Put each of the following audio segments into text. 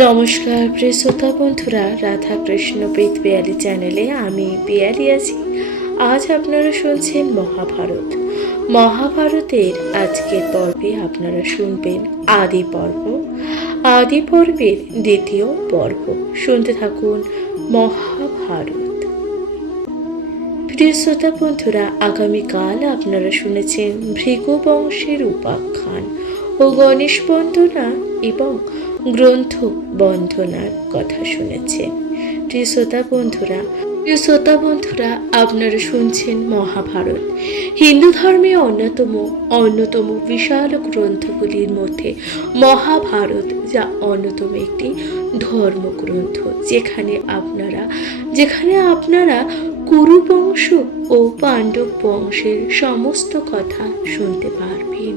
নমস্কার প্রিয় শ্রোতা বন্ধুরা, রাধা কৃষ্ণ প্রীত পিয়ালি চ্যানেলে আমি পিয়ালি আছি। আজ আপনারা শুনছেন মহাভারতের আজকের পর্বে আপনারা শুনবেন আদি পর্বের দ্বিতীয় পর্ব। শুনতে থাকুন মহাভারত। প্রিয় শ্রোতা বন্ধুরা, আগামীকাল আপনারা শুনেছেন ভৃগু বংশের উপাখ্যান ও গণেশ বন্দনা এবং গ্রন্থ বন্ধনার কথা শুনেছেন। প্রিয় শ্রোতা বন্ধুরা, আপনারা শুনছেন মহাভারত। হিন্দু ধর্মে অন্যতম বিশাল গ্রন্থগুলির মধ্যে মহাভারত যা অন্যতম একটি ধর্মগ্রন্থ, যেখানে আপনারা কুরু বংশ ও পাণ্ডব বংশের সমস্ত কথা শুনতে পারবেন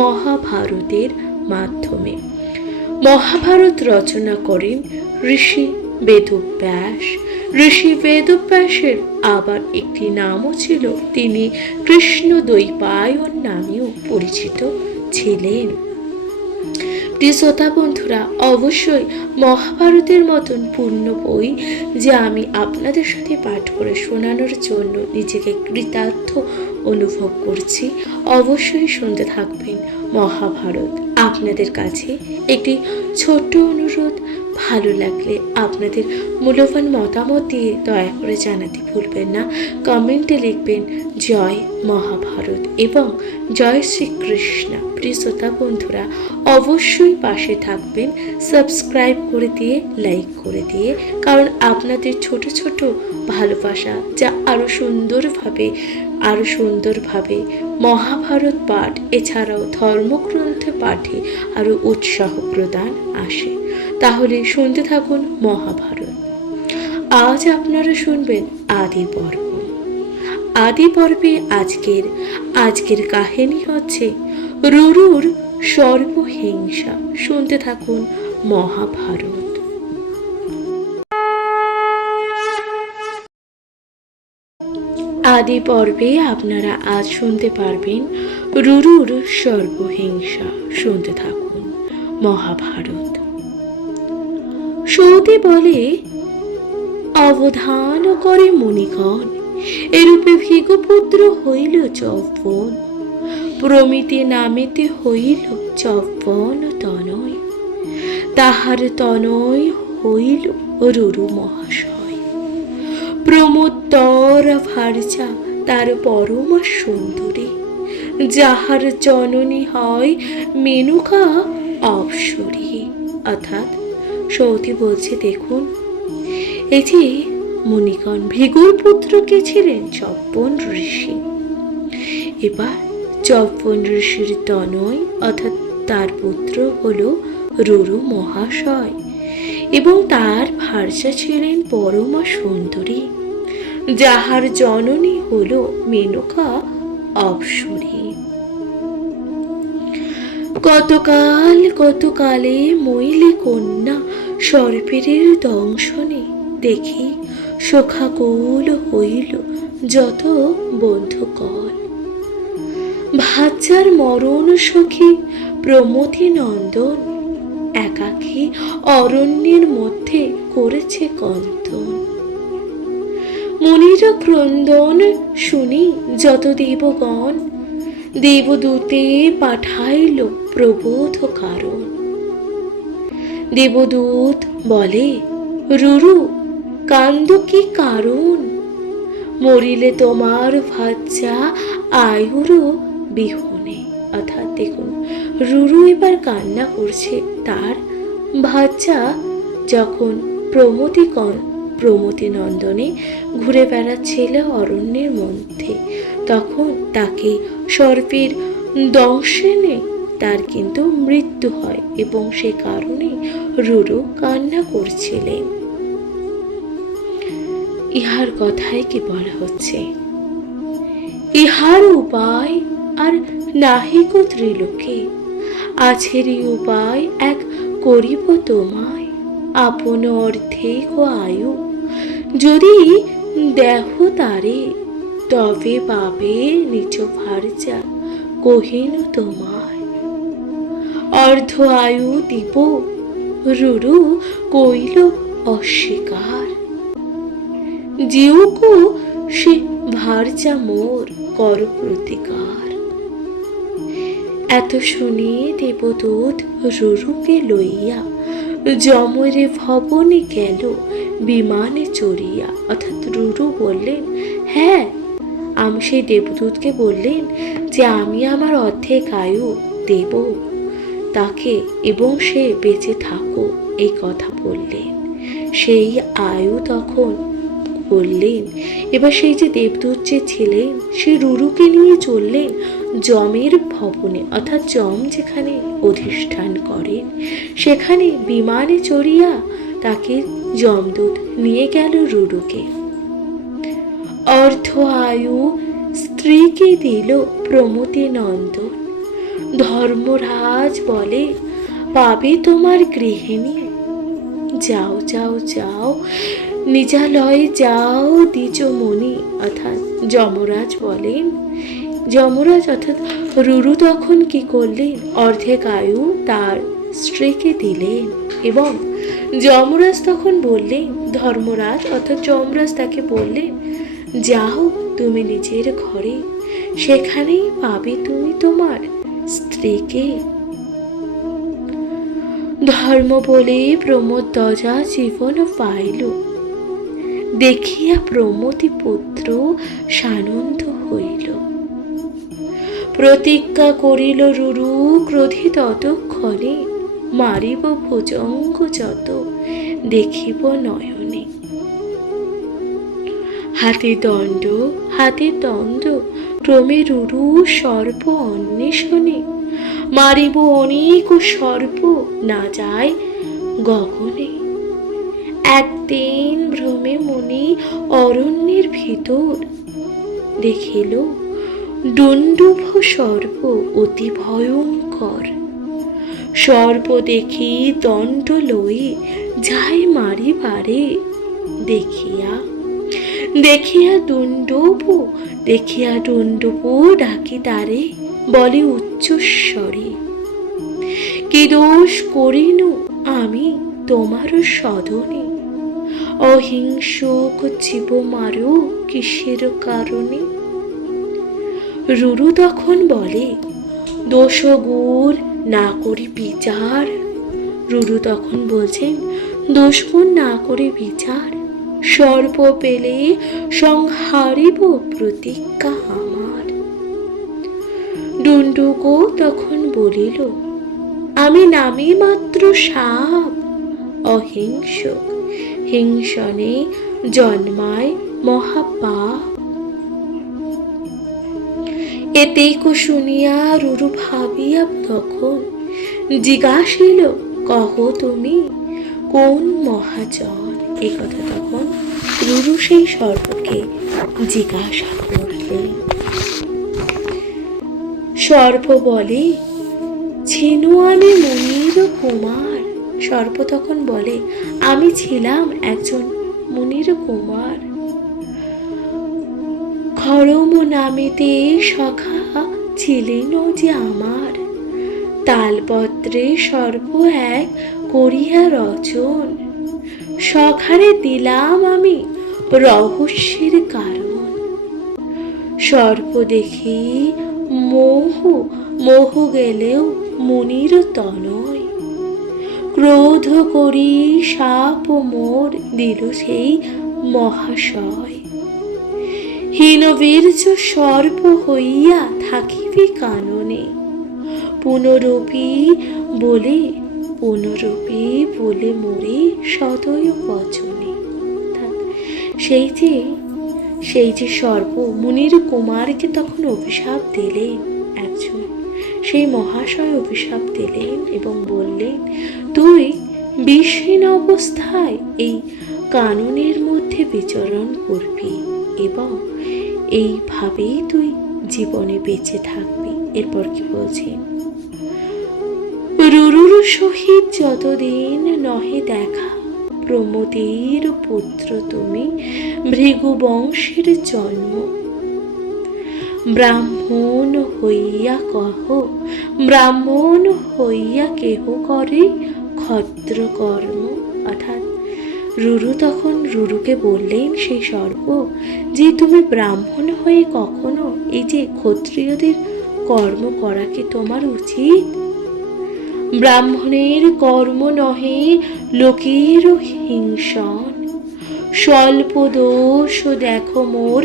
মহাভারতের মাধ্যমে। মহাভারত রচনা করেন ঋষি বেদব্যাসের আবার একটি নামও ছিল, তিনি কৃষ্ণ দ্বৈপায়ন নামেও পরিচিত ছিলেন। প্রিয় শ্রোতা বন্ধুরা, অবশ্যই মহাভারতের মতন পূর্ণ বই যা আমি আপনাদের সাথে পাঠ করে শোনানোর জন্য নিজেকে কৃতার্থ অনুভব করছি, অবশ্যই শুনতে থাকবেন মহাভারত। আপনাদের কাছে একটি ছোট্ট অনুরোধ, ভালো লাগলে আপনাদের মূল্যবান মতামত দিয়ে দয়া করে জানাতে ভুলবেন না। কমেন্টে লিখবেন জয় মহাভারত এবং জয় শ্রীকৃষ্ণ। প্রিয় শ্রোতা বন্ধুরা, অবশ্যই পাশে থাকবেন সাবস্ক্রাইব করে দিয়ে, লাইক করে দিয়ে, কারণ আপনাদের ছোট ছোট ভালোবাসা যা আরও সুন্দরভাবে মহাভারত পাঠ এছাড়াও ধর্মগ্রন্থ পাঠে আরও উৎসাহ প্রদান আসে। তাহলে শুনতে থাকুন মহাভারত। আজ আপনারা শুনবেন আদি পর্বে আজকের কাহিনী হচ্ছে রুরুর সর্বহিংসা। শুনতে থাকুন মহাভারত। আদি পর্বে আপনারা আজ শুনতে পারবেন রুরুর সর্বহিংসা। শুনতে থাকুন মহাভারত। সৌতি বলে, অবধান করে মুনিগণ, এরূপে ভৃগুপুত্র হইল যৌবন, প্রমিতি নামেতে হইল যৌবন তনয়, তাহার তনয় হইল রুরু মহাশয়, প্রমোত্তর ভার্যা তার পরমা সুন্দরী, যাহার জননী হয় মেনকা অপ্সরী। অর্থাৎ সৌতি বলছে, দেখুন, এই যে মুনিগণ, ভৃগুর পুত্র কে ছিলেন যৌবন ঋষি। এবার যৌবন ঋষির তনয় অর্থাৎ তার পুত্র হলো রুরু মহাশয় এবং তার ভার্যা ছিলেন পরমা সুন্দরী, যাহার জননী হলো মেনকা অপ্সরী। কতকালে মইলে কন্যা সর্পের দংশনে, দেখি সখাকুল হইল যত বন্ধুকল, ভাজ্যার মরণ সখী প্রমথি নন্দন, একাকী অরণ্যের মধ্যে করেছে কন্দন। মুনিরা ক্রন্দন শুনি যত দেবগণ, দেবদূতে পাঠাইল প্রবোধ কারণ। দেবদূত বলে, রুরু কান্দ কি কারণ, মরিলে তোমার ভাজ্যা আয়ুর বিহনে। অর্থাৎ দেখুন, রুরু এবার কান্না করছে, তার ভাজ্যা যখন প্রমতি নন্দনে ঘুরে বেড়াচ্ছিল অরণ্যের মধ্যে, তখন তাকে সর্পের দংশনে তার কিন্তু মৃত্যু হয় এবং সে কারণে রুরু কান্না করছিলেন। ইহার কথায় কি বলা হচ্ছে, ইহার উপায় আর নাহিক ত্রিলোকে, আছেরই উপায় এক করিব তোমায়, আপন অর্ধেক আয়ু যদি দেহ তারে, তবে পাবে নিজ ভার্যা কহিনু তোমায়। অর্ধ আয়ু দিব রুরু কইল অস্বীকার। জিউকু সে ভারচা মোর কর প্রতিকার। এত শুনে দেবদূত রুরুকে লইয়া যমরে ভবনে গেল বিমানে চড়িয়া। অর্থাৎ রুরু বললেন, হ্যাঁ, আমি সেই দেবদূতকে বললেন যে আমি আমার অর্ধেক আয়ু দেব তাকে এবং সে বেঁচে থাকুক, এই কথা বললেন। সেই আয়ু তখন বললেন। এবার সেই যে দেবদূত যে ছিলেন সে রুরুকে নিয়ে চললেন যমের ভবনে, অর্থাৎ যম যেখানে অধিষ্ঠান করেন সেখানে বিমানে চড়িয়া তাকে যমদূত নিয়ে গেল রুরুকে। অর্ধ আয়ু স্ত্রীকে দিল প্রমতি নন্দন। ধর্মরাজ বলে, পাবে তোমার গৃহিণী, যাও যাও যাও নিজালয়ে যাও দ্বিজমণি। অর্থাৎ যমরাজ বলেন, যমরাজ অর্থাৎ রুরু তখন কি করলেন, অর্ধেক আয়ু তার স্ত্রীকে দিলেন এবং যমরাজ তখন বললেন, ধর্মরাজ অর্থাৎ যমরাজ তাকে বললেন, যাও তুমি নিজের ঘরে, সেখানেই পাবে তুমি তোমার স্ত্রীকে। ধর্ম বলে প্রমোদ ধ্বজা জীবন পাইল, দেখিয়া প্রমতি পুত্র সানন্দ হইল। প্রতিজ্ঞা করিল রুরু ক্রোধে ততক্ষণে, মারিব ভুজঙ্গ যত দেখিব নয়নে। হাতে দণ্ড হাতে দণ্ড ক্রমে রুরু সর্প অন্বেষণে, মারিব অনেক সর্প না যায় গগনে। একদিন ভ্রমে মুনি অরণ্যের ভিতর, দেখিল ডুণ্ডুভ সর্প অতি ভয়ঙ্কর। সর্প দেখি দণ্ড লই যায় মারিবারে, দেখিয়া দেখিয়া ডুণ্ডুভ ডাকি তারে, বলে উচ্চস্বরে, কি দোষ করিনু আমি তোমার সদনে, অহিংসুক জীব মারো কিসের কারণে। রুরু তখন বলে, দোষ গুণ না করি বিচার। রুরু তখন বলছেন, দোষ গুণ না করে বিচার, সর্প পেলে সংহারিব প্রতিজ্ঞা আমার। ডুণ্ডুকো তখন বলিল, আমি নামে মাত্র সাপ, অহিংসুক হিংসনে জন্মায় মহাপাপ। এতেইকো শুনিয়া রুরু ভাবিয়া তখন জিজ্ঞাসিল, কহ তুমি কোন মহাজন। এই কথা তখন রুরু সেই সর্পকে জিজ্ঞাসা করলেন। সর্প বলে, ছিনু আমি মুনির কুমার। সর্প তখন বলে, আমি ছিলাম একজন মুনির কুমার। খরম নামেতে সখা ছিলেন যে আমার, তালপত্রে সর্প এক করিয়া রচন। সখারে দিলাম আমি রহস্যের কারণ। সর্প দেখি মোহ গেলেও মুনির তনয়, ক্রোধ করি সাপ মোর দিল সেই মহাশয়। হীনবীর্য সর্প হইয়া থাকিবি কাননে, পুনরূপী বলে মোরে সদয় বচনে। সেই যে সর্প মুনির কুমারকে তখন অভিশাপ দিলেন, একজন সেই মহাশয় অভিশাপ দিলেন এবং বললেন, তুই বিষহীন অবস্থায় এই কাননের মধ্যে বিচরণ করবি এবং এইভাবেই তুই জীবনে বেঁচে থাকবি। এরপর কি বলছি, রুরুর সহিত যতদিন নহে দেখা, প্রমোদের পুত্র তুমি ভৃগু বংশের জন্ম। ব্রাহ্মণ হইয়া কেহ করে ভদ্রকর্ম। অর্থাৎ রুরু তখন রুরুকে বললেন সেই সর্প যে তুমি ব্রাহ্মণ হয়ে কখনো এই যে ক্ষত্রিয়দের কর্ম করা কি তোমার উচিত? ব্রাহ্মণের কর্ম নহে লোকের হিংসন, স্বল্প দোষ দেখো মোর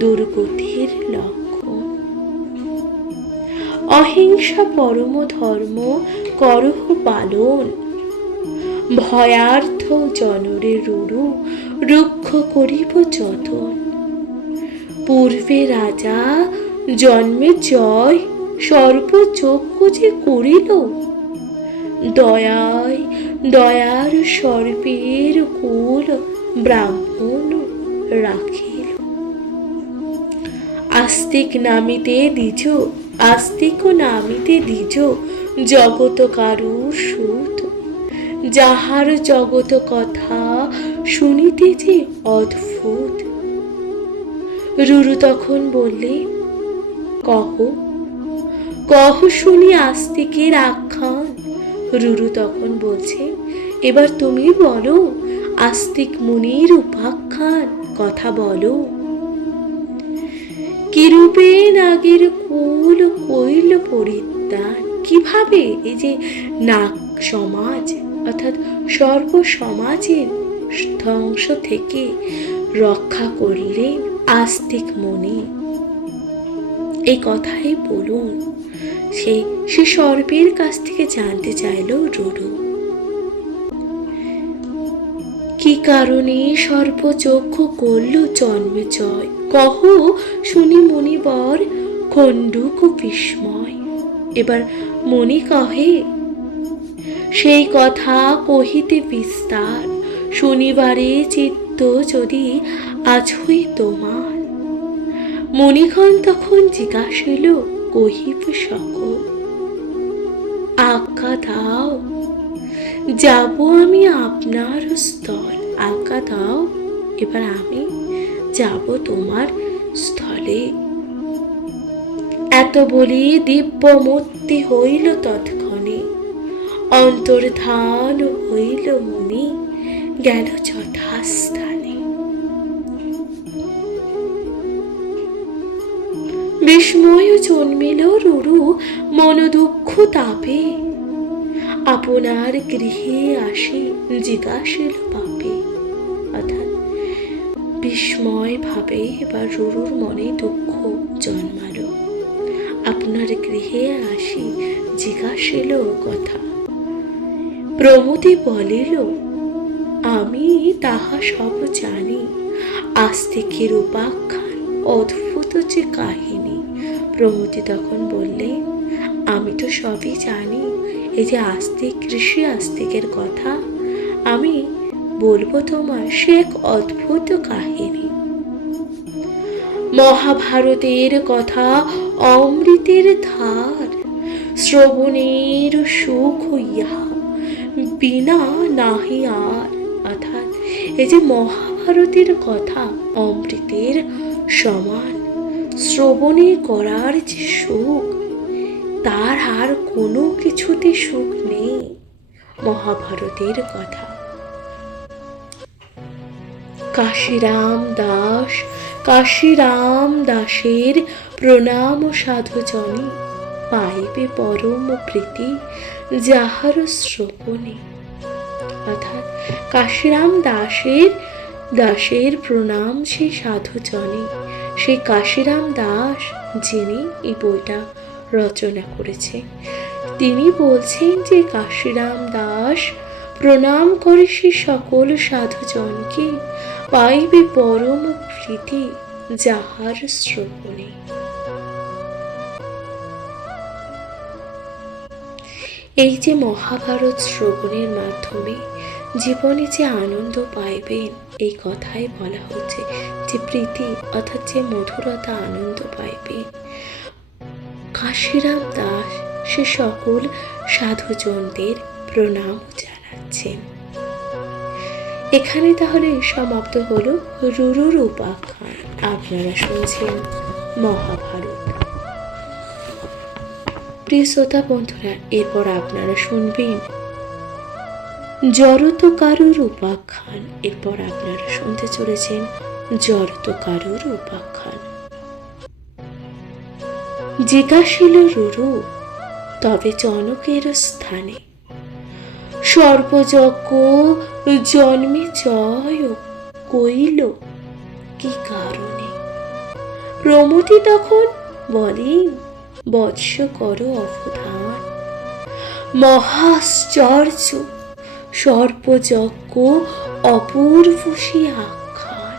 দুর্গতির লক্ষণ। অহিংসা পরম ধর্ম করহ পালন, ভয়ার্থ জনরে রুরু রুক্ষ করিব যতন। পূর্বে রাজা জন্মে জয় সর্ব যজ্ঞ যে করিল, দয়ায় দয়ার সর্পের কুল ব্রাহ্মণ রাখিল। আস্তিক নামিতে দ্বিজ, আস্তিক নামিতে দ্বিজ জগত কারুর সুত, যাহার জগত কথা শুনিতে যে অদ্ভুত। রুরু তখন বললে কহ কহ শুনি আস্তিকের আখ্যান। রুরু তখন বলছে এবার তুমি বলো আস্তিক মুনির উপাখ্যান কথা বলো। কিরূপে নাগের কুল কইল পরিত্রাণ, কিভাবে এই যে নাগ সমাজ অর্থাৎ সর্ব সমাজের ধ্বংস থেকে রক্ষা করলেন আস্তিক মুনি, এই কথাই বলুন। সে সর্পের কাছ থেকে জানতে চাইল রুরু কি কারণে সর্প চক্ষু করল জন্মে জয়, কহ শুনি মুনিবর খণ্ডুক বিস্ময়। এবার মুনি কহে সেই কথা কহিতে বিস্তার, শুনিবারে চিত্ত যদি আজ হই তোমার। মুনিগণ তখন জিজ্ঞাসিল কহিব সকল, আজ্ঞা দাও যাব আমি আপনার স্থল, আজ্ঞা দাও এবার আমি যাব তোমার স্থলে। এত বলি দিব্যমূর্তি হইল তৎক্ষণে, অন্তর্ধান হইল মুনি গেল যথাস্থানে। বিস্ময় জন্মিল রুরু মন দুঃখ তাপে, আপনার গৃহে আসি জিজ্ঞাসিল পাপে। অর্থাৎ বিস্ময় ভাবে বা রুরুর মনে দুঃখ জন্মালো, আপনার গৃহে আসি জিজ্ঞাসিল কথা। প্রমোদে বলিল আমি তাহা সব জানি, আস্তিকের উপাখ্যান অদ্ভুত যে কাহিনী। প্রমোদে তখন বললে আমি তো সবই জানি, এই যে আস্তিক ঋষি আস্তিকের কথা আমি বলবো তোমার সে এক অদ্ভুত কাহিনী। মহাভারতের কথা অমৃতের ধার, শ্রবণের সুখ ইহা বিনা নাহি আর। অর্থাৎ এই যে মহাভারতের কথা অমৃতের সমান, শ্রবণে করার যে সুখ তার আর কোনো কিছুতে সুখ নেই মহাভারতের কথা। কাশীরাম দাসের প্রণাম সাধুজনে, পাইবে পরম প্রীতি যাহার শ্রবণে। অর্থাৎ কাশীরাম দাসের প্রণাম সেই সাধুজনে, সেই কাশীরাম দাস যিনি এই বইটা রচনা করেছে, তিনি বলছেন যে কাশীরাম দাস প্রণাম করে সে সকল সাধুজনকে, পাইবে পরম প্রীতি যাহার শ্রবণে। এই যে মহাভারত শ্রবণের মাধ্যমে জীবনে যে আনন্দ পাইবেন এই কথাই বলা হচ্ছে, যে প্রীতি অর্থাৎ যে মধুরতা আনন্দ পাইবেন। কাশীরাম দাস সে সকল সাধুজনদের প্রণাম জানাচ্ছেন। এখানে তাহলে সমাপ্ত হলো রুরুর উপাখ্যান। আপনারা শুনছেন মহাভারত। প্রিয় শ্রোতা বন্ধুরা, এরপর আপনারা শুনবেন জড়তকারুর উপাখ্যান। এরপর আপনারা শুনতে চলেছেন জড়তকারুর উপাখ্যান। জিজ্ঞাসিল রুরু তবে জনকের স্থানে, সর্বযজ্ঞ জন্মে জয় কইল কি কারণে। প্রমতি তখন বলেন, বৎস করো অবধান, মহাশ্চর্য সর্পযজ্ঞ অপূর্ব সে আখ্যান।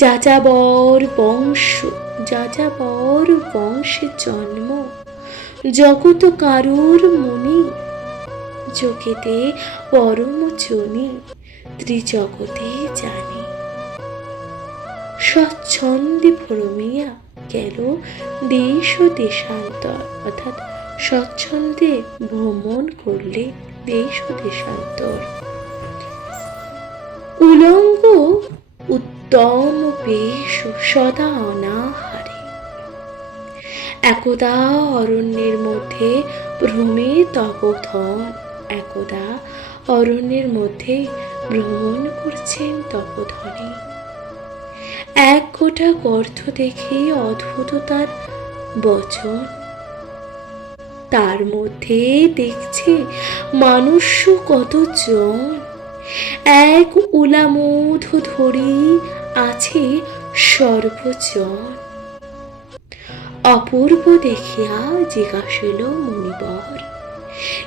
যাযাবর বংশে জন্ম, জগত কারুর মুনি, যোগেতে পরম জনি, ত্রিজগতে জানি। স্বচ্ছন্দে ভ্রমিয়া গেল দেশ ও দেশান্তর, অর্থাৎ স্বচ্ছন্দে ভ্রমণ করলে দেশ ও দেশান্তর। উলঙ্গ উত্তম বেশ সদা অনাহারে, একদা অরণ্যের মধ্যে ভ্রমে তপোধন, একদা অরণ্যের মধ্যে ভ্রমণ করছেন তপোধনে। এক গোটা গর্ত দেখে অদ্ভুত তার বচন, তার মধ্যে দেখছে মানুষ কতজন। এক উলামধ ধরি আছে সর্বজন। অপূর্ব দেখিয়া জিজ্ঞাসিল মুনিবর,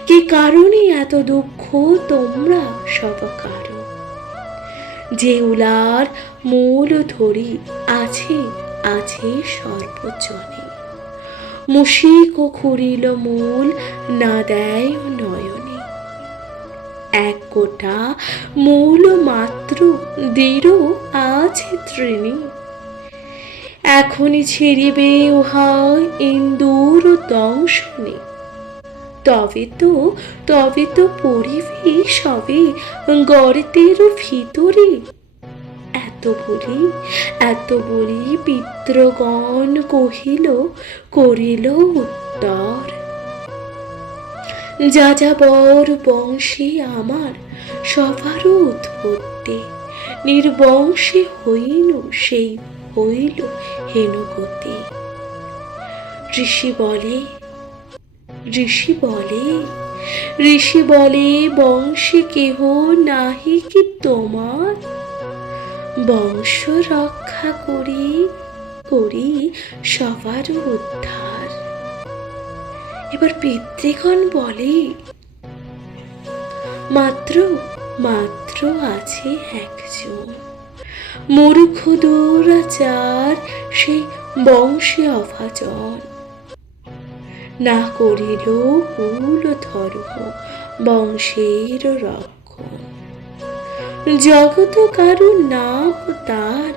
কি কারণে এত দুঃখ তোমরা সব কারো। যে উলার মূল ধরি আছে সর্বজনে, মুশিক ও খুরিল মূল না দেয় নয়নে। এক গোটা মূল মাত্র দৃঢ় আছে তৃণী, এখনই ছিড়িবে উহা ইন্দুর দংশনে। তবে তো পরিবে সবে গর্তের ভিতরে। এত বলি পিতৃগণ করিল উত্তর, যাযাবর বংশে আমার সবারও উৎপত্তি, নির্বংশে হইনু সেই হইল হেনুগতি। ঋষি বলে বংশে কেহ নাহি কি তোমার, বংশ রক্ষা করি সবার উদ্ধার। এবার পিতৃগণ বলে, মাত্র আছে একজন, মূর্খ দুরাচার সেই বংশে অভাজন। না করিল কুল ধর্ম বংশের রক্ষণ, জগত কারু নাম তার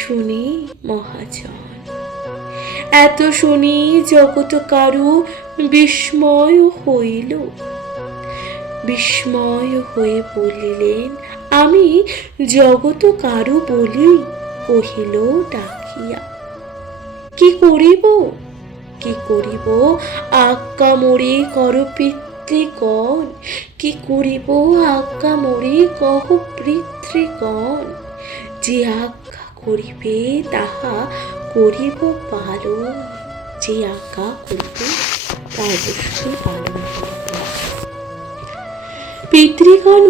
শুনি মহাজন। এত শুনি জগত কারু বিস্ময় হয়ে বলিলেন, আমি জগত কারু বলি কহিল ডাকিয়া। কি করিব আজ্ঞা মোরে কর পিতৃগণ, কি করিব আজ্ঞা মোরে কহ পিতৃগণ। যে আজ্ঞা করিবে তাহা করিব পালন, যে আজ্ঞা করিবে তা অবশ্যই পালন করিব। পিতৃগণ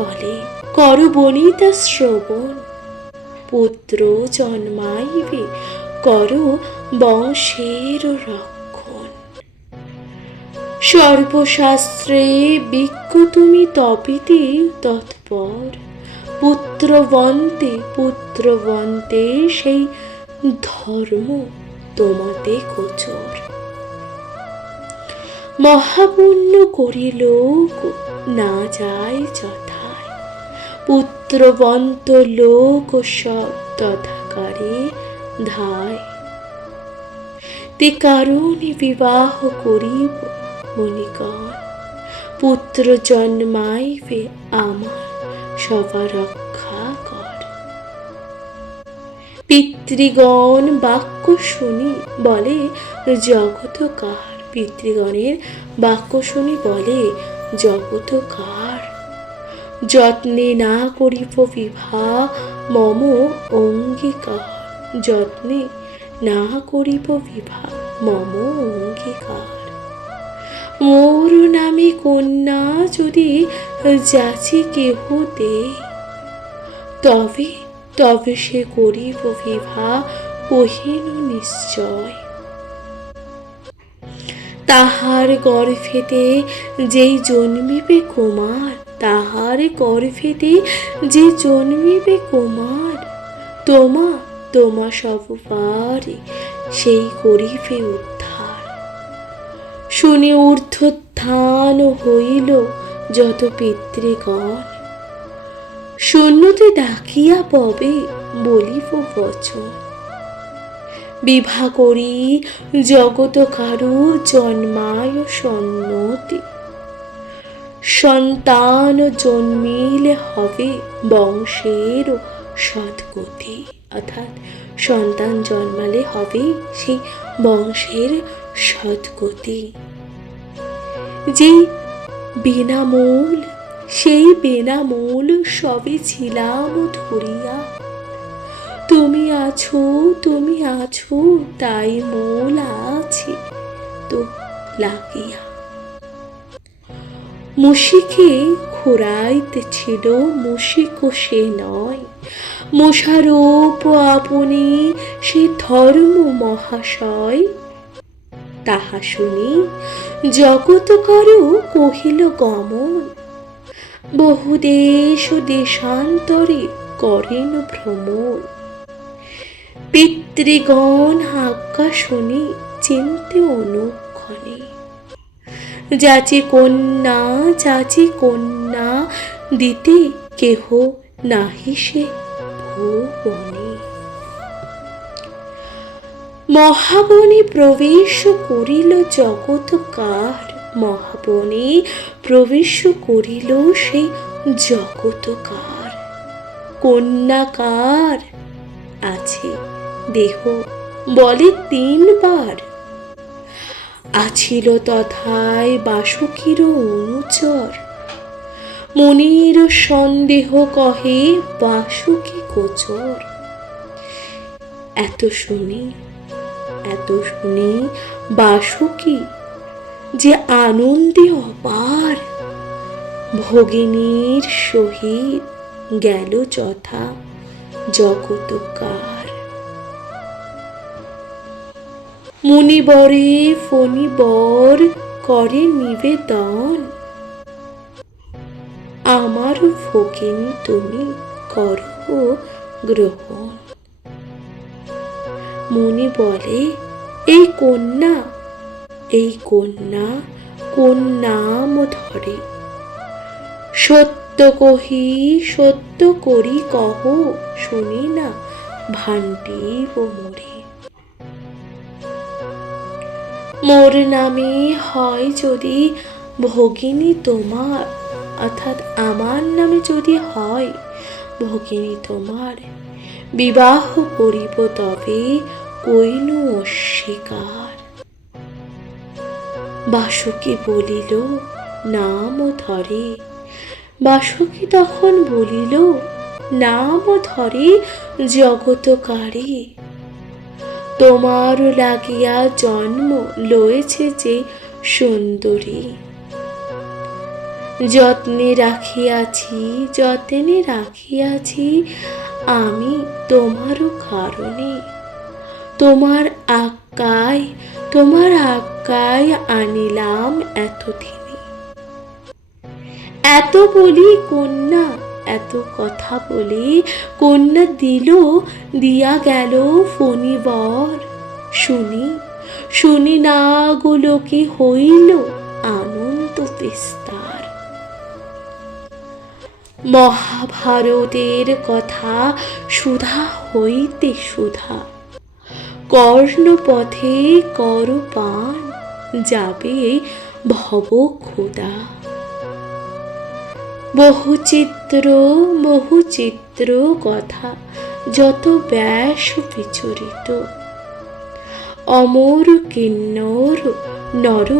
বলে কর বনিতা শ্রবণ, পুত্র জন্মাইবে কর বংশের রক্ষণ। সর্বশাস্ত্রে বিজ্ঞ তুমি তপিতে তৎপর, পুত্রবন্তে সেই ধর্ম তোমাতে গোচর। মহাপুণ্য করিল না যায় যথায়, পুত্রবন্ত লোক সব তথাকারে ধায়। তে কারণে বিবাহ করিব মণিগণ, পুত্র জন্মাইবে আমার সবার রক্ষা কর। পিতৃগণ বাক্য শুনি বলে জগৎকার, পিতৃগণের বাক্য শুনি বলে, জগৎকার যত্নে না করিব বিভা মম অঙ্গীকার, যত্নে না করিব বিভা মম অঙ্গীকার। মোর নামে কন্যা যদি যাচি কেহ দেয়, তবে তবে সে করিব বিভা কহিন নিশ্চয়। তাহার গর্ভেতে যেই জন্মিবে কুমার, তাহার গর্ভেতে যে জন্মিবে কুমার, তোমা তোমা সববারে সেই করিবে উদ্ধার। শুনি ঊর্ধ্বোত্থান হইল যত পিতৃগণ, শূন্যতে ডাকিয়া পবে বলিব বচন। বিভা করি জগত কারু জন্মায় সন্নতি, সন্তান জন্মিলে হবে বংশের সদ্গতি। অর্থাৎ সন্তান জন্মালে হবে সেই বংশের সদ্গতি। যেই বিনামূল, সেই বিনামূল সবে ছিলাম ধরিয়া, তুমি আছো তুমি আছো তাই মূল আছি তো লাগিয়া। মুশিকে ঘুরাইতেছিল মুশিক সে নয়, মশারূপ আপনি সে ধর্ম মহাশয়। তাহা শুনি জগৎকারু কহিল গমন, বহু দেশ দেশান্তরে করেন ভ্রমণ। পিতৃগণ আজ্ঞা শুনি চিন্তে অনুক্ষণে, যাচি কন্যা যাচি কন্যা দিতে কেহ নাহি সে ভুবনে। মহাবনে প্রবেশ করিল জগৎকার, মহাবনে প্রবেশ করিল সেই জগৎকার। কন্যাকার আছে দেহ বলে তিনবার, আছিল তথায় বাসুকীর অনুচর। মনির সন্দেহ কহে বাসুকি গোচর। এত শুনি বাসুকি যে আনন্দে অপার, ভগিনীর সহিত গেল যথা জগৎকার। মুনিবরে ফণিবর করে নিবেদন, আমার ভগিনী তুমি করো গ্রহণ। মুনি বলে, এই কন্যা কোন নাম ধরে, সত্য কহি সত্য করি কহ, শুনি না ভান্ডিব মোরে। মোর নামে হয় যদি ভগিনী তোমার, অর্থাৎ আমার নামে যদি হয় ভগিনী তোমার, বিবাহ করিব তবে কইনু অস্বীকার। বাসুকি বলিল নাম ধরে, বাসুকি তখন বলিল নাম ধরে জগৎকারে। তোমার লাগিয়া জন্ম লয়েছে যে সুন্দরী, যত্নে রাখিয়াছি আমি তোমার কারণে। তোমার আজ্ঞায় আনিলাম এতদিনে। এত বলি কন্যা, এত কথা বলি কন্যা দিয়া গেল ফণিবর। শুনি না গোলকে হইল আনন্দ বিস্তার। মহাভারতের কথা সুধা হইতে সুধা, কর্ণপথে কর পান যাবে ভব ক্ষুধা। বহু চিত্র কথা যত ব্যাস বিচরিত, অমর কিন্নর নর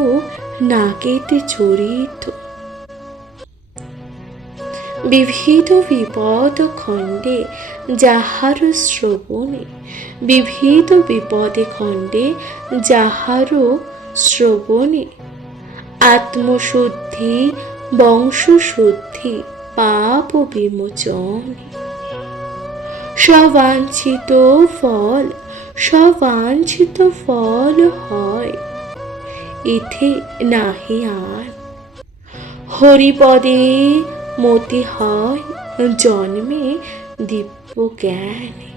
নাগেতে জড়িত। বিবিধ বিপদ খণ্ডে যাহার শ্রবণে, বিবিধ বিপদে খণ্ডে যাহার শ্রবণে, আত্মশুদ্ধি বংশশুদ্ধি পাপ বিমোচনে। সবাঞ্ছিত ফল, সবাঞ্ছিত ফল হয়, ইথে নাহি আর। হরিপদে মতি হয় জন্মে দিব্য জ্ঞানে।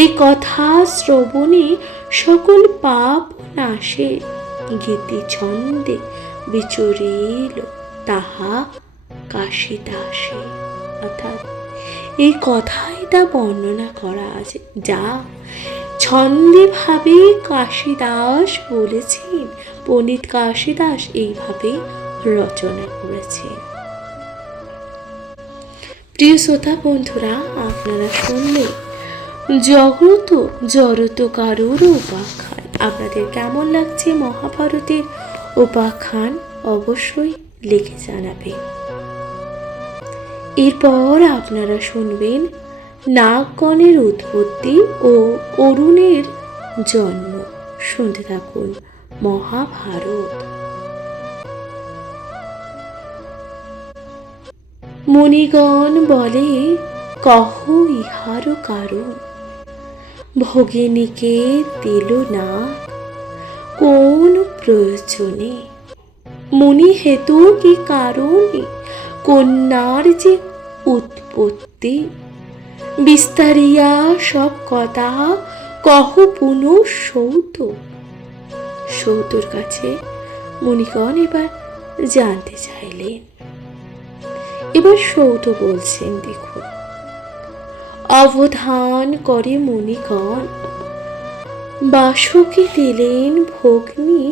এই কথা শ্রবণে সকল পাপ নাশে, গীতি ছন্দে বিচরিল তাহা কাশিদাসে। অর্থাৎ এই কথাটা বর্ণনা করা আছে, যা ছন্দে ভাবে কাশিদাস বলেছেন, পণ্ডিত কাশিদাস এইভাবে রচনা করেছেন। প্রিয় শ্রোতা বন্ধুরা, আপনারা শুনলেন জগত জড়ত কারুর উপাখ্যান। আপনাদের কেমন লাগছে মহাভারতের উপাখ্যান অবশ্যই লিখে জানাবেন। এরপর আপনারা শুনবেন নাগগণের উৎপত্তি ও অরুণের জন্ম। শুনতে থাকুন মহাভারত। মুনিগণ বলে, কহ ইহার কারণ, ভগিনীকে দিল না কোন প্রয়োজনে। মুনি হেতু কি কারণে কন্যার যে উৎপত্তি, বিস্তারিয়া সব কথা কহ পুনঃ সৌত। সৌতর কাছে মুনিগণ এবার জানতে চাইলেন। এবার সৌত বলছেন, দেখুন, অবধান করে মুনিগণ, বাসকে দিলেন ভগ্নী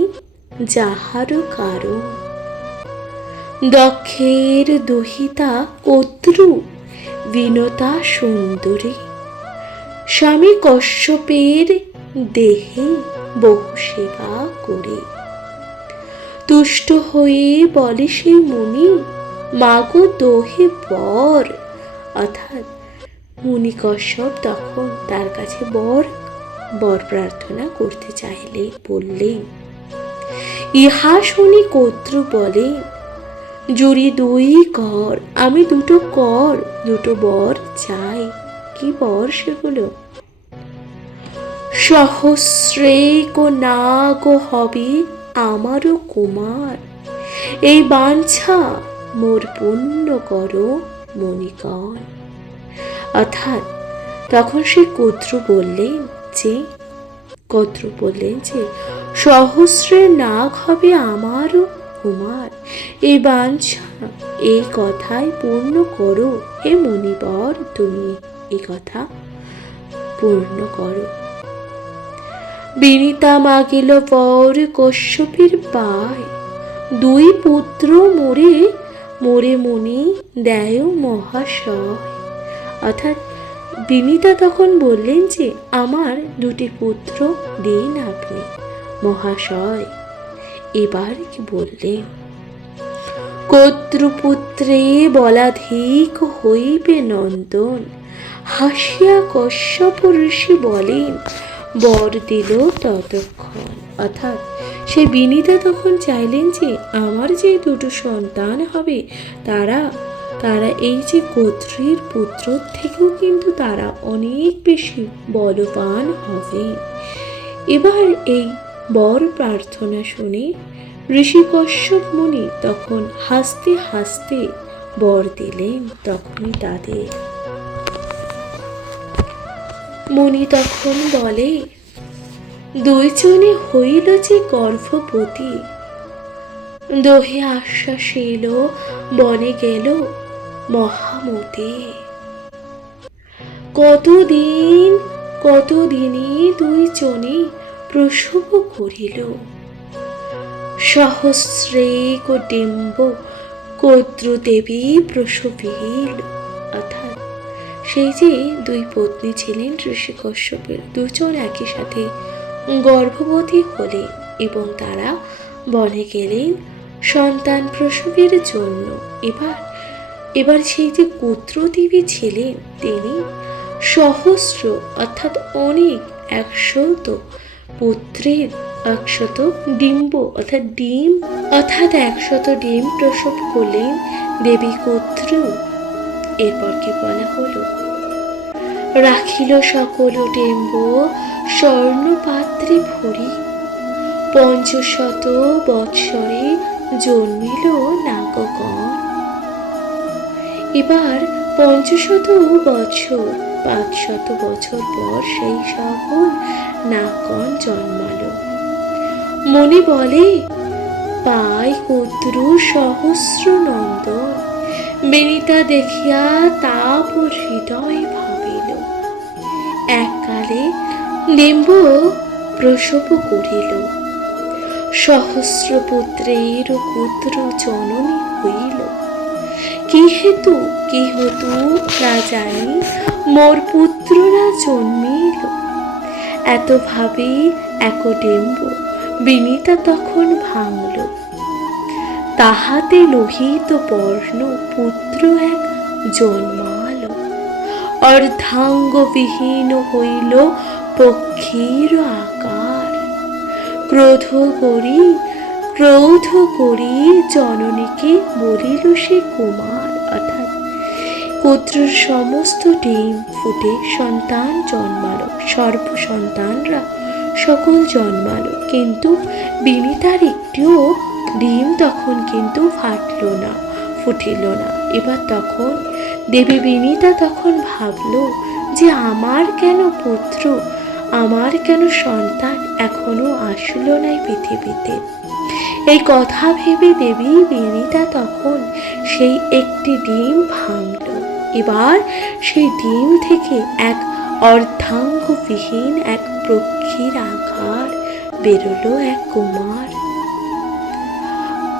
যাহার কারণ। দক্ষের দুহিতা কর্তৃ বিনতা সুন্দরী, স্বামী কশ্যপের দেহে বহু সেবা করে। তুষ্ট হয়ে বলে সে মুনি, মাগো দোহে বর। অর্থাৎ মুনি কশ্যপ তখন তার কাছে বর প্রার্থনা করতে চাইলে বললেন। ইহা শুনি কর্তৃ বলেন, জুড়ি দুই কর, আমি দুটো বর চাই। কি বর সেগুলো? সহস্রেক নাগ হবে আমারও কুমার, এই বাঞ্ছা মোর পূর্ণ করো মুনিগণ। অর্থাৎ তখন সে কর্তৃ বললেন যে সহস্রে নাগ হবে আমারও কুমার, এই বাঞ্ছা, এই কথাই পূর্ণ করো হে মুনিবর, তুমি এই কথা পূর্ণ করো। বিনিতা মাগিল বর কশ্যপের পায়, দুই পুত্র মোরে মুনি দেয় মহাশয়। অর্থাৎ বিনিতা তখন বললেন যে আমার দুটি পুত্র দিন আপনি মহাশয়। এবার কি বললেন? কর্তৃপুত্রে বলাধিক হইবে নন্দন, হাসিয়া কশ্যপ ঋষি বলেন বর দিল ততক্ষণ। অর্থাৎ সে বিনিতা তখন চাইলেন যে আমার যে দুটো সন্তান হবে তারা এই যে কর্ত্রীর পুত্র থেকেও কিন্তু তারা অনেক বেশি বলবান হবে। এবার এই বর প্রার্থনা শুনে ঋষি কশ্যপ মুনি তখন হাসতে হাসতে বর দিলেন। তখনই তাদের মুনি তখন বলে, দুইজনে হইল যে গর্ভবতী, দোহে আশ্বাস এলো বনে গেল মহামতি। কতদিনই দুইজনে প্রসব করিল, সহস্রেক ডিম্ব কর্তৃদেবী প্রসবিল। অর্থাৎ সেই যে দুই পত্নী ছিলেন ঋষি কশ্যপের, দুজন একই সাথে গর্ভবতী হলে এবং তারা বনে গেলেন সন্তান প্রসবের জন্য। এবার সেই যে পুত্রদেবী ছিলেন, তিনি সহস্র অর্থাৎ অনেক 100 পুত্রের 100 ডিম্ব অর্থাৎ ডিম 100 ডিম প্রসব করলেন দেবী কর্ত্রী। এরপর কি বলা হলো, রাখিল সকল ডিম্ব স্বর্ণ পাত্রে ভরি, 500 বৎসরে জন্মিল নাগগণ। এবার 500 বছর 500 বছর পর সেই সকল নাগগণ জন্মালো। মনে বলে পাই কর্ত্রী সহস্র নন্দন, বিনিতা দেখিয়া তাপ হৃদয় ভাবিল, এককালে ডিম্ব প্রসব করিল, সহস্র পুত্রের পুত্র জননী হইল। কি হেতু না জানি মোর পুত্ররা জন্মিল, এত ভাবে এক ডিম্ব বিনিতা তখন ভাঙল, তাহাতে লোহিত বর্ণ পুত্র এক জন্মাল, অর্ধাঙ্গ বিহীন হইল পক্ষীর আকার, ক্রোধ করি জননীকে বলিল সে কুমার। অর্থাৎ পুত্রের সমস্ত ডিম ফুটে সন্তান জন্মালো, সর্ব সন্তানরা সকল জন্মালো, কিন্তু বিনিতার একটিও ডিম তখন কিন্তু ফুটিল না। এবার তখন দেবী বিনিতা তখন ভাবলো যে আমার কেন পুত্র, আমার কেন সন্তান এখনো আসলো না পৃথিবীতে। এই কথা ভেবে দেবী বিনিতা তখন সেই একটি ডিম ভাঙল। এবার সেই ডিম থেকে এক অর্ধাঙ্গবিহীন এক পক্ষীর আকার বেরোলো, এক কুমার।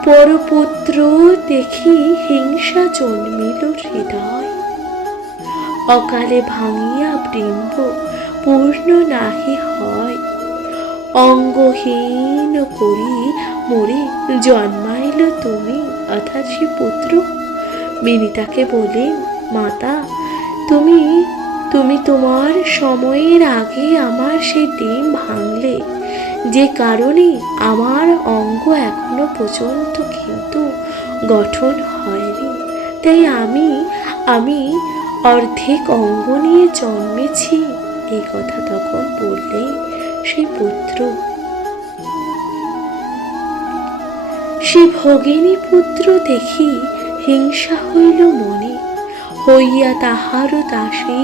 পরপুত্র দেখি হিংসা জন্মিল হৃদয়, অকালে ভাঙিয়া ডিম্ব পূর্ণ নাহি হয়, অঙ্গহীন করি মোরে জন্মাইল তুমি। অর্থাৎ সে পুত্র বিনিতাকে বলেন, মাতা তুমি তোমার সময়ের আগে আমার সেই ডিম ভাঙলে, যে কারণে আমার অঙ্গ এখনো পর্যন্ত কিন্তু গঠন হয়নি, তাই আমি অর্ধেক অঙ্গ নিয়ে জন্মেছি। এই কথা তখন বললে সেই পুত্র। সে ভগিনী পুত্র দেখি হিংসা হইল মনে, হইয়া তাহার দাসী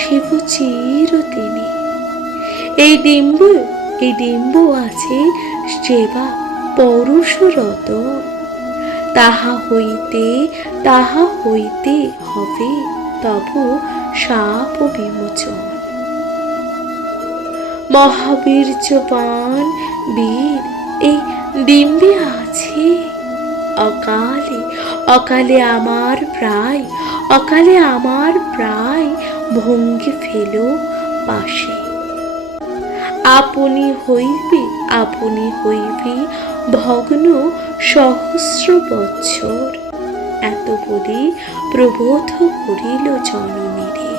শিব চির তিনি। এই ডিম্ব আছে সেবা পৌরুষ রতন, তাহা হইতে হবে তবু শাপ বিমোচন। মহাবীর্যবান বীর এই ডিম্বে আছে, অকালে আমার প্রায় ভঙ্গি ফেল পাশে। আপনি হইবে ভগ্ন সহস্র বৎসর, এত বলি প্রবোধ করিল জননীরে।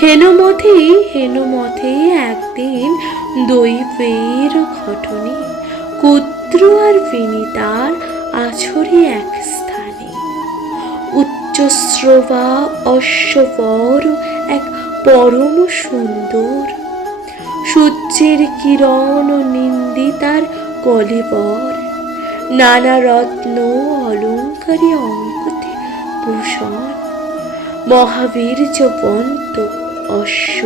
হেনমতে একদিন দৈবের ঘটনে, কুদ্র আর বিনিতার আছড়ে এক স্থানে, উচ্চশ্রবা অশ্ববর এক পরম সুন্দর, সূর্যের কিরণ নিন্দিতার কলেবর, নানা রত্ন অলঙ্কারে অঙ্কতে ভূষণ, মহাবীর্যবন্ত অশ্ব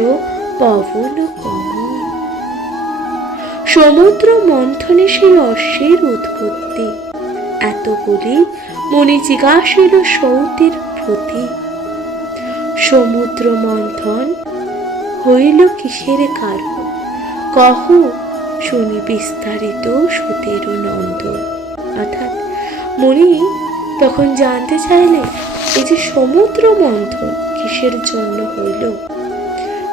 পবন গমন। সমুদ্র মন্থনে সেই অশ্বের উৎপত্তি, এত বলি মনে জিজ্ঞাসিল সৌতের প্রতি। সমুদ্র মন্থন হইল কিসের কারণ, কহ শুনি বিস্তারিত সুতের নন্দন। অর্থাৎ মনি তখন জানতে চাইলে এই যে সমুদ্র মন্থন কিসের জন্য হইল,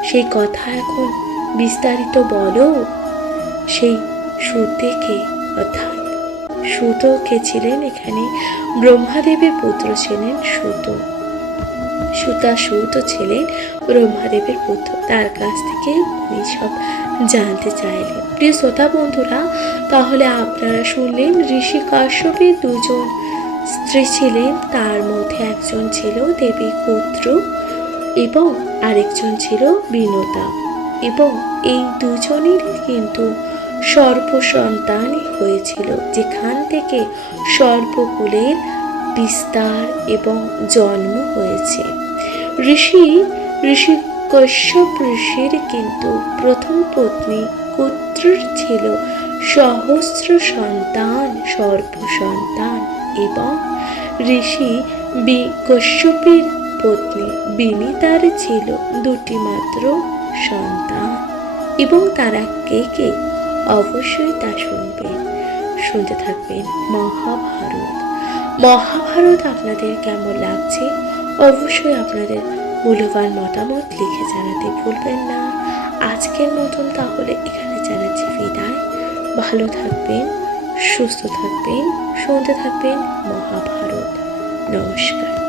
সেই কথা এখন বিস্তারিত বলো। সেই সুতকে অর্থাৎ সুত কে ছিলেন? এখানে ব্রহ্মাদেবের পুত্র ছিলেন সুত। সুত ছিলেন ব্রহ্মাদেবের পুত্র। তার কাছ থেকে উনি সব জানতে চাইলেন। প্রিয় শ্রোতা বন্ধুরা, তাহলে আপনারা শুনলেন ঋষি কাশ্যপের দুজন স্ত্রী ছিলেন। তার মধ্যে একজন ছিল দেবী কর্ত্রু এবং আরেকজন ছিল বিনতা, এবং এই দুজনের কিন্তু সর্প সন্তানই হয়েছিল, যেখান থেকে সর্পকুলের বিস্তার এবং জন্ম হয়েছে। ঋষি কশ্যপ ঋষির কিন্তু প্রথম পত্নী কর্ত্রুর ছিল সহস্র সন্তান, সর্প সন্তান, এবং ঋষি কশ্যপের পত্নী বিনিতার ছিল দুটি মাত্র সন্তান। এবং তারা কে কে? অবশ্যই তা শুনতে থাকবেন মহাভারত। মহাভারত আপনাদের কেমন লাগছে অবশ্যই আপনাদের মূল্যবান মতামত লিখে জানাতে ভুলবেন না। আজকের মতন তাহলে এখানে জানাচ্ছি বিদায়। ভালো থাকবেন, সুস্থ থাকবেন, শুনতে থাকবেন মহাভারত। নমস্কার।